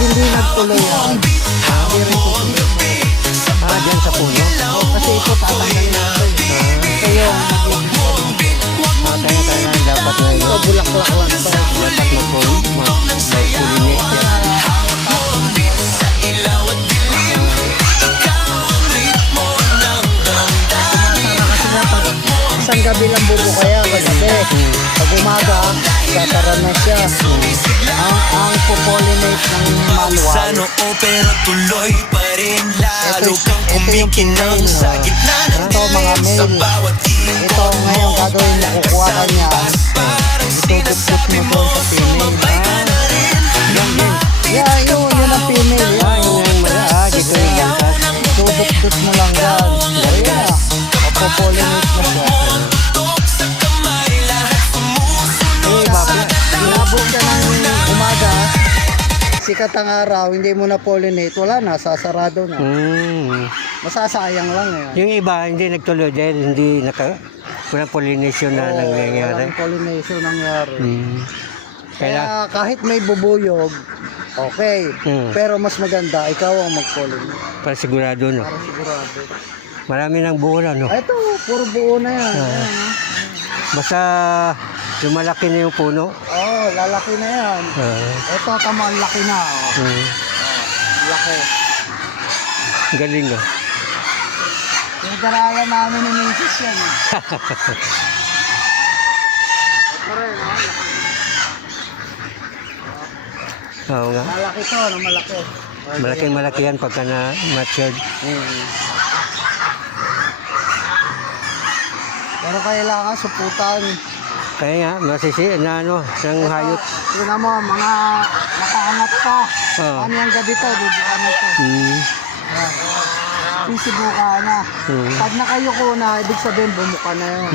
hindi nagtuloy yan, hindi rin tutuloy. Dyan sa puno. Kasi ito tatanggalin natin. Ito yung Kaya kailangan dapat na ito bulaklak lang ito. dapat mag-pollinate yan. Isang gabi lang bubukaya kagabi. Pag umaga, tataran na siya. Ang pupollinate ng manual. Sa noo pero tuloy pa rin. Lalo kang kumikinang sa gitna ng Ito mga dilim. Sa male. bawat Ito ngayon gagawin mo, kukuha ka niya. Itutupot mo doon sa female. Yeah, yun ang female. Dito yung gansas. Itutupot mo lang yan. Ayan na. Mapopollinate na siya. Inabot ka ng umaga, sikat ang araw, hindi mo na pollinate, wala na, sasarado na. Masasayang lang yan. Yung iba, hindi nagtuloy dahil hindi walang pollination na nangyayari. Walang pollination nangyari. Kaya, Kaya kahit may bubuyog, okay. Pero mas maganda, ikaw ang mag-pollinate. para sigurado, no? Para sigurado. Marami ng buo na, no? Ito, puro buo na yan. Ayan, oh. Basta lumalaki na yung puno. Oh, lalaki na yan. Ito, tama, ang laki na. Oh. Laki. Galing, no? Pinag-aralan namin ni Mrs. yan. Ito rin, oh. Oo nga. Malaki to, no? Malaki. Malaking-malaki yan pagka na-matured. Pero kailangan suputan. Kaya nga, ng hayop. Tingnan mo, mga nakaangat pa. Oo. Ano yung gabi to, bubukan na to. Sisibukan na. Pag nakayuko na, ibig sabihin bumuka na yun.